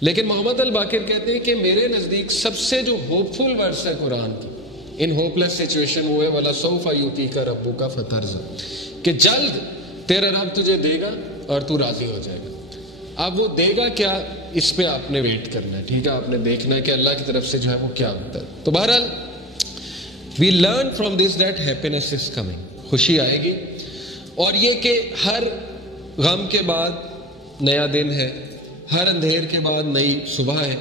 لیکن محمد الباقر کہتے ہیں کہ میرے نزدیک سب سے جو ہوپ فل ورس ہے قرآن کی ان ہوپ لیس سچویشن وہ ہے وَلَسَوْفَ يُؤْتِيكَ رَبُّكَ فَتَرْضَىٰ، کہ جلد تیرا رب تجھے دے گا اور تو راضی ہو جائے گا. اب وہ دے گا کیا، اس پہ آپ نے ویٹ کرنا ہے. ٹھیک ہے، آپ نے دیکھنا ہے کہ اللہ کی طرف سے جو ہے وہ کیا ہوتا ہے. تو بہرحال we learn from this that happiness is coming، خوشی آئے گی. اور یہ کہ ہر غم کے بعد نیا دن ہے، ہر اندھیر کے بعد نئی صبح ہے،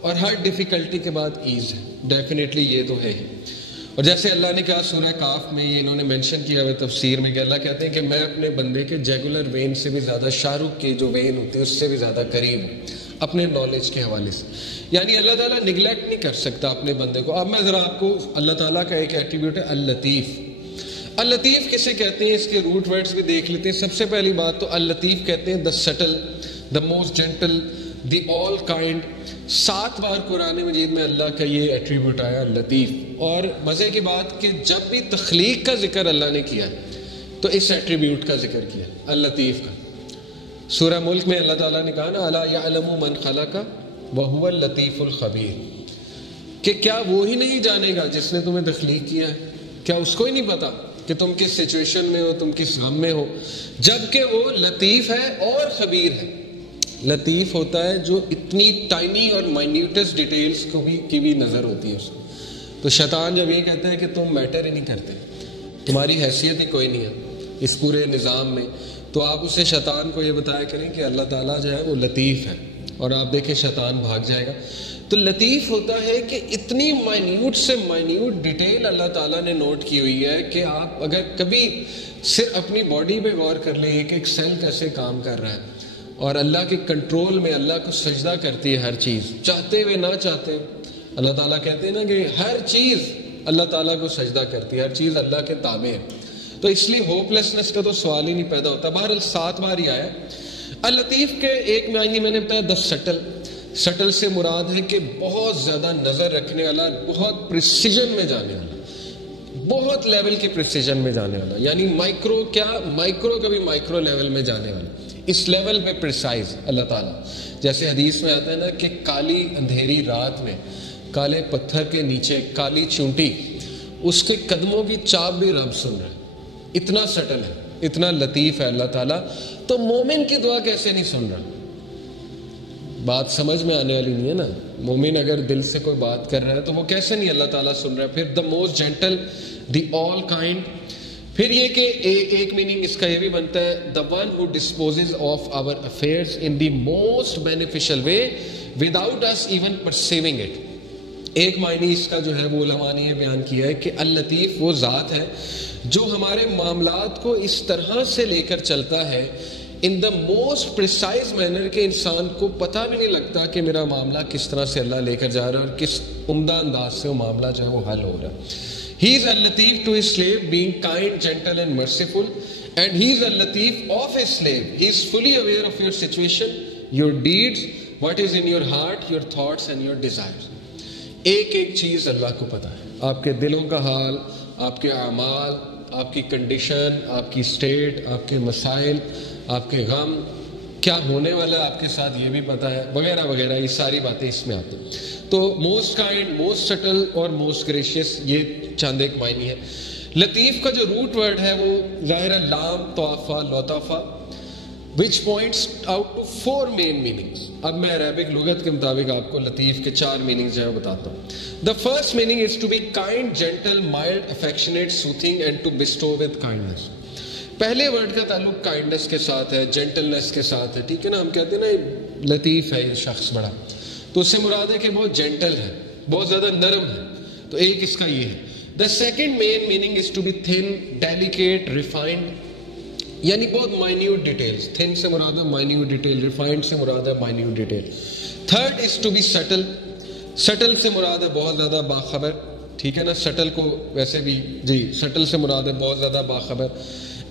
اور ہر ڈیفیکلٹی کے بعد ایز ہے. ڈیفینیٹلی یہ تو ہے. اور جیسے اللہ نے کہا سورہ کاف میں، یہ انہوں نے مینشن کیا ہوا تفسیر میں، کہ اللہ کہتے ہیں کہ میں اپنے بندے کے جیگولر وین سے بھی زیادہ، شاہ رخ کی جو وین ہوتی ہے اس سے بھی زیادہ قریب ہوں اپنے نالج کے حوالے سے. یعنی اللہ تعالیٰ نگلیکٹ نہیں کر سکتا اپنے بندے کو. اب میں ذرا آپ کو اللہ تعالیٰ کا ایک ایٹریبیوٹ ہے اللطیف. اللطیف کسے کہتے ہیں، اس کے روٹ ورڈز بھی دیکھ لیتے ہیں. سب سے پہلی بات تو اللطیف کہتے ہیں the subtle, the most gentle, the all kind. 7 بار قرآن مجید میں اللہ کا یہ ایٹریبیوٹ آیا لطیف. اور مزے کی بات کہ جب بھی تخلیق کا ذکر اللہ نے کیا تو اس ایٹریبیوٹ کا ذکر کیا اللطیف کا. سورہ ملک میں اللہ تعالیٰ نے کہا نا الا یعلم من خلق وہو اللطیف الخبیر، کہ کیا وہی نہیں جانے گا جس نے تمہیں تخلیق کیا ہے؟ کیا اس کو ہی نہیں پتا کہ تم کس سچویشن میں ہو، تم کس غم میں ہو؟ جبکہ وہ لطیف ہے اور خبیر ہے. لطیف ہوتا ہے جو اتنی ٹائنی اور مائنیوٹس ڈیٹیلز کی بھی نظر ہوتی ہے اس کو. تو شیطان جب یہ کہتا ہے کہ تم میٹر ہی نہیں کرتے، تمہاری حیثیت ہی کوئی نہیں ہے اس پورے نظام میں، تو آپ اسے شیطان کو یہ بتایا کریں کہ اللہ تعالیٰ جو ہے وہ لطیف ہے، اور آپ دیکھیں شیطان بھاگ جائے گا. تو لطیف ہوتا ہے کہ اتنی مائنیوٹ سے مائنیوٹ ڈیٹیل اللہ تعالیٰ نے نوٹ کی ہوئی ہے کہ آپ اگر کبھی صرف اپنی باڈی پہ غور کر لیں ایک ایک سیل کیسے کام کر رہا ہے، اور اللہ کے کنٹرول میں اللہ کو سجدہ کرتی ہے ہر چیز، چاہتے ہوئے نہ چاہتے. اللہ تعالیٰ کہتے ہیں نا کہ ہر چیز اللہ تعالیٰ کو سجدہ کرتی ہے، ہر چیز اللہ کے تابع ہے. تو اس لیے ہوپ لیسنس کا تو سوال ہی نہیں پیدا ہوتا. بہرحال 7 بار ہی آیا. اللطیف کے ایک معنی میں نے بتایا دا سٹل. سٹل سے مراد ہے کہ بہت زیادہ نظر رکھنے والا، بہت پریسیجن میں جانے والا، بہت لیول کے پریسیجن میں جانے والا. یعنی مائکرو کا بھی مائکرو لیول میں جانے والا، اس لیول پہ پریسائز اللہ تعالیٰ. جیسے حدیث میں آتا ہے نا کہ کالی اندھیری رات میں کالے پتھر کے نیچے کالی چونٹی، اس کے قدموں کی چاپ بھی رب سن رہا ہے. اتنا سٹل ہے، اتنا لطیف ہے اللہ تعالیٰ. تو مومن کی دعا کیسے نہیں سن رہا؟ بات سمجھ میں آنے والی نہیں ہے نا. مومن اگر دل سے کوئی بات کر رہا ہے تو وہ کیسے نہیں اللہ تعالیٰ سن رہا ہے؟ پھر the most gentle, the all kind. پھر یہ کہ ایک میننگ اس کا یہ بھی بنتا ہے the one who disposes of our affairs in the most beneficial way without us even perceiving it. ایک معنی اس کا جو ہے وہ علماء نے یہ بیان کیا ہے کہ اللطیف وہ ذات ہے جو ہمارے معاملات کو اس طرح سے لے کر چلتا ہے ان دا موسٹ پریسائز مینر کہ انسان کو پتہ بھی نہیں لگتا کہ میرا معاملہ کس طرح سے اللہ لے کر جا رہا ہے اور کس عمدہ انداز سے وہ معاملہ جو ہے وہ حل ہو رہا ہے. He is al-Latif to his slave, being kind, gentle and merciful, and he is al-Latif of his slave. He is fully aware of your situation, your deeds, what is in your heart, your thoughts and your desires. ایک ایک چیز اللہ کو پتہ ہے، آپ کے دلوں کا حال، آپ کے اعمال، آپ کی کنڈیشن، آپ کی اسٹیٹ، آپ کے مسائل، آپ کے غم، کیا ہونے والا ہے آپ کے ساتھ یہ بھی پتہ ہے، وغیرہ وغیرہ. یہ ساری باتیں اس میں آتی ہیں. تو موسٹ کائنڈ، موسٹ سٹل اور موسٹ گریشیس، یہ چند ایک معنی ہے. لطیف کا جو روٹ ورڈ ہے وہ ظاہر لام طوافہ لطافہ which points out to 4 main meanings. اب میں عربک لغت کے مطابق آپ کو لطیف کے 4 meanings جو ہے بتاتا ہوں. The first meaning is to be kind, gentle, mild, affectionate, soothing and to bestow with kindness. پہلے ورڈ کا تعلق کائنڈنس کے ساتھ ہے، جینٹلنس کے ساتھ ہے. ٹھیک ہے نا، ہم کہتے ہیں نا لطیف ہے یہ شخص بڑا، تو اس سے مراد ہے کہ بہت جینٹل ہے، بہت زیادہ نرم ہے. تو ایک اس کا یہ ہے. The second main meaning is to be thin, delicate, refined. یعنی بہت مائنیوٹ ڈیٹیلز. تھن سے مراد ہے مائنیوٹ ڈیٹیل، ریفائنڈ سے مراد ہے minute detail. Third is to be subtle. Subtle سے مراد ہے بہت زیادہ باخبر. ٹھیک ہے نا، سٹل کو ویسے بھی جی سٹل سے مراد ہے بہت زیادہ باخبر.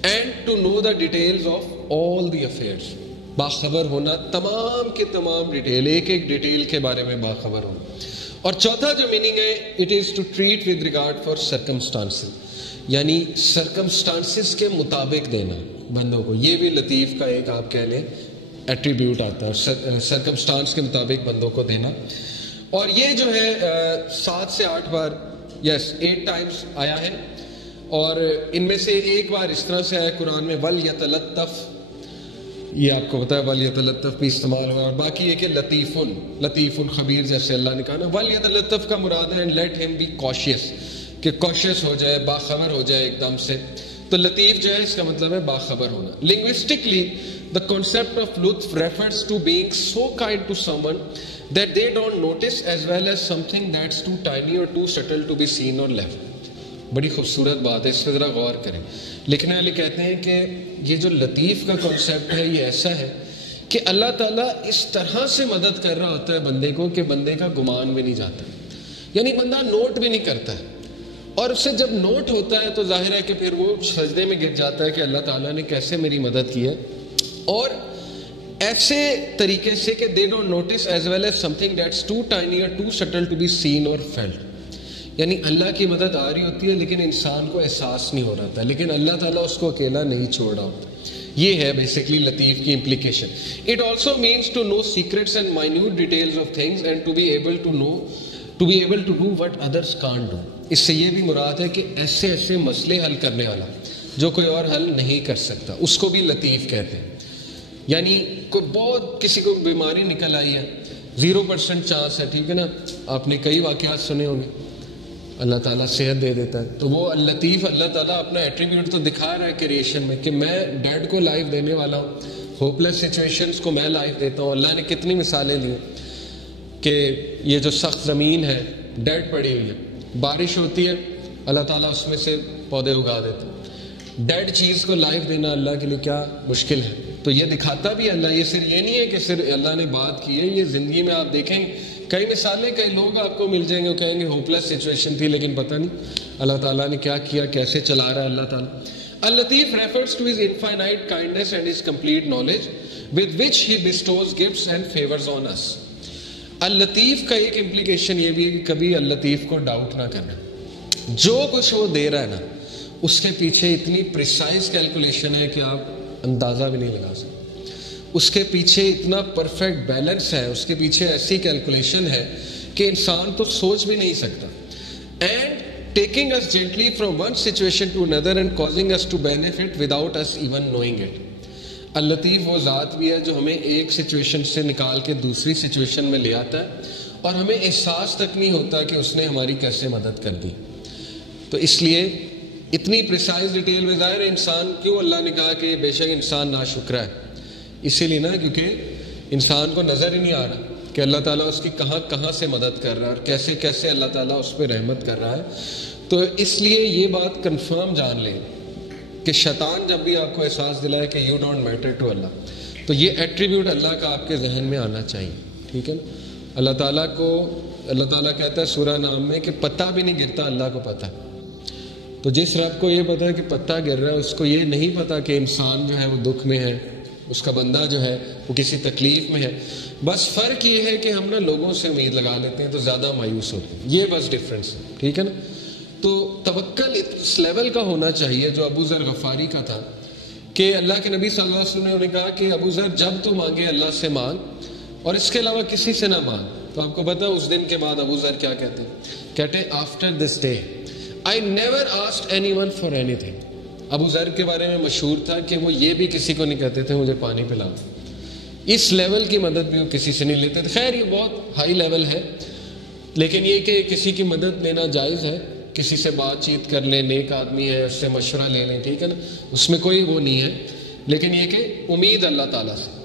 And to know the details of all the affairs. باخبر ہونا تمام کے تمام ڈیٹیل، ایک ایک ڈیٹیل کے بارے میں باخبر ہونا. اور چوتھا جو میننگ ہے it is to treat with regard for circumstances, یعنی سرکمسٹانسز کے مطابق دینا بندوں کو. یہ بھی لطیف کا ایک آپ کہہ لیں ایٹریبیوٹ آتا ہے اور سرکمسٹانس کے مطابق بندوں کو دینا. اور یہ جو ہے 7 سے 8 بار 8 ٹائمز آیا ہے, اور ان میں سے ایک بار اس طرح سے آیا قرآن میں وَلْيَتَلَطَّفْ, یہ آپ کو پتا ہے وَلْيَتَلَطَّفْ بھی استعمال ہوا, اور باقی یہ کہ لطیف خبیر جیسے اللہ نے کہا نا. وَلْيَتَلَطَّفْ کا مراد ہے let him be cautious, کہ cautious ہو جائے, باخبر ہو جائے ایک دم سے. تو لطیف جو ہے اس کا مطلب ہے باخبر ہونا. Linguistically, the concept of لطف refers to being so kind to someone that they don't notice, as well as something that's too tiny or too subtle to be seen or left. بڑی خوبصورت بات ہے, اس پہ ذرا غور کریں. لکھنے والے کہتے ہیں کہ یہ جو لطیف کا کانسیپٹ ہے یہ ایسا ہے کہ اللہ تعالیٰ اس طرح سے مدد کر رہا ہوتا ہے بندے کو کہ بندے کا گمان بھی نہیں جاتا, یعنی بندہ نوٹ بھی نہیں کرتا ہے, اور اسے جب نوٹ ہوتا ہے تو ظاہر ہے کہ پھر وہ سجدے میں گر جاتا ہے کہ اللہ تعالیٰ نے کیسے میری مدد کی ہے, اور ایسے طریقے سے کہ they don't notice as well as something that's too tiny or too subtle to be seen or felt. یعنی اللہ کی مدد آ رہی ہوتی ہے لیکن انسان کو احساس نہیں ہو رہا تھا, لیکن اللہ تعالیٰ اس کو اکیلا نہیں چھوڑ رہا ہوتا. یہ ہے بیسکلی لطیف کی implication. It also means to know secrets and minute details of things and to be able to do what others can't do. اس سے یہ بھی مراد ہے کہ ایسے مسئلے حل کرنے والا جو کوئی اور حل نہیں کر سکتا, اس کو بھی لطیف کہتے ہیں. یعنی کوئی بہت کسی کو بیماری نکل آئی ہے, 0% چانس ہے, ٹھیک ہے نا, آپ نے کئی واقعات سنے ہوں گے, اللہ تعالیٰ صحت دے دیتا ہے. تو وہ لطیف اللہ تعالیٰ اپنا ایٹریبیوٹ تو دکھا رہا ہے کریشن میں کہ میں ڈیڈ کو لائف دینے والا ہوں, ہوپلیس سچویشنز کو میں لائف دیتا ہوں. اللہ نے کتنی مثالیں لی کہ یہ جو سخت زمین ہے ڈیڈ پڑی ہوئی ہے, بارش ہوتی ہے اللہ تعالیٰ اس میں سے پودے اگا دیتے ہیں. ڈیڈ چیز کو لائف دینا اللہ کے لیے کیا مشکل ہے. تو یہ دکھاتا بھی اللہ, یہ صرف یہ نہیں ہے کہ صرف اللہ نے بات کی ہے, یہ زندگی میں آپ دیکھیں کئی مثالیں, کئی لوگ آپ کو مل جائیں گے وہ کہیں گے ہوپلیس سچویشن تھی لیکن پتہ نہیں اللہ تعالیٰ نے کیا کیا, کیسے چلا رہا ہے اللہ تعالیٰ. اللطیف refers to his infinite kindness and his complete knowledge with which he bestows gifts and favors on us. اللطیف کا ایک امپلیکیشن یہ بھی ہے کہ کبھی اللطیف کو ڈاؤٹ نہ کرنا, جو کچھ وہ دے رہا ہے نا اس کے پیچھے اتنی پریسائز کیلکولیشن ہے کہ آپ اندازہ بھی نہیں لگا سکتے. اس کے پیچھے اتنا پرفیکٹ بیلنس ہے, اس کے پیچھے ایسی کیلکولیشن ہے کہ انسان تو سوچ بھی نہیں سکتا. And taking us gently from one situation to another and causing us to benefit without us even knowing it. اللطیف وہ ذات بھی ہے جو ہمیں ایک سچویشن سے نکال کے دوسری سچویشن میں لے آتا ہے اور ہمیں احساس تک نہیں ہوتا کہ اس نے ہماری کیسے مدد کر دی. تو اس لیے اتنی پریسائز ڈیٹیل میں ظاہر ہے انسان, کیوں اللہ نے کہا کہ بے شک انسان ناشکرا ہے, اسی لیے نا کیونکہ انسان کو نظر ہی نہیں آ رہا کہ اللہ تعالیٰ اس کی کہاں سے مدد کر رہا ہے اور کیسے اللہ تعالیٰ اس پہ رحمت کر رہا ہے. تو اس لیے یہ بات کنفرم جان لیں کہ شیطان جب بھی آپ کو احساس دلائے کہ یو ڈونٹ میٹر ٹو اللہ, تو یہ ایٹریبیوٹ اللہ کا آپ کے ذہن میں آنا چاہیے, ٹھیک ہے نا. اللہ تعالیٰ کہتا ہے سورہ نام میں کہ پتہ بھی نہیں گرتا, اللہ کو پتہ. تو جس رب کو یہ پتہ ہے کہ پتہ گر رہا ہے, اس کو یہ نہیں پتہ کہ انسان جو ہے وہ دکھ میں ہے, اس کا بندہ جو ہے وہ کسی تکلیف میں ہے. بس فرق یہ ہے کہ ہم نا لوگوں سے امید لگا لیتے ہیں تو زیادہ مایوس ہوتے ہیں, یہ بس ڈفرینس ہے, ٹھیک ہے نا. تو توکل اس لیول کا ہونا چاہیے جو ابو ذر غفاری کا تھا کہ اللہ کے نبی صلی اللہ علیہ وسلم نے کہا کہ ابو ذر جب تو مانگے اللہ سے مانگ اور اس کے علاوہ کسی سے نہ مانگ. تو آپ کو پتا اس دن کے بعد ابو ذر کیا کہتے ہیں after this day I never asked anyone for anything. ابو ذر کے بارے میں مشہور تھا کہ وہ یہ بھی کسی کو نہیں کہتے تھے مجھے پانی پلا. اس لیول کی مدد بھی وہ کسی سے نہیں لیتے تھے. خیر یہ بہت ہائی لیول ہے, لیکن یہ کہ کسی کی مدد لینا جائز ہے, کسی سے بات چیت کر لیں, نیک آدمی ہے اس سے مشورہ لے لیں, ٹھیک ہے نا, اس میں کوئی وہ نہیں ہے. لیکن یہ کہ امید اللہ تعالیٰ سے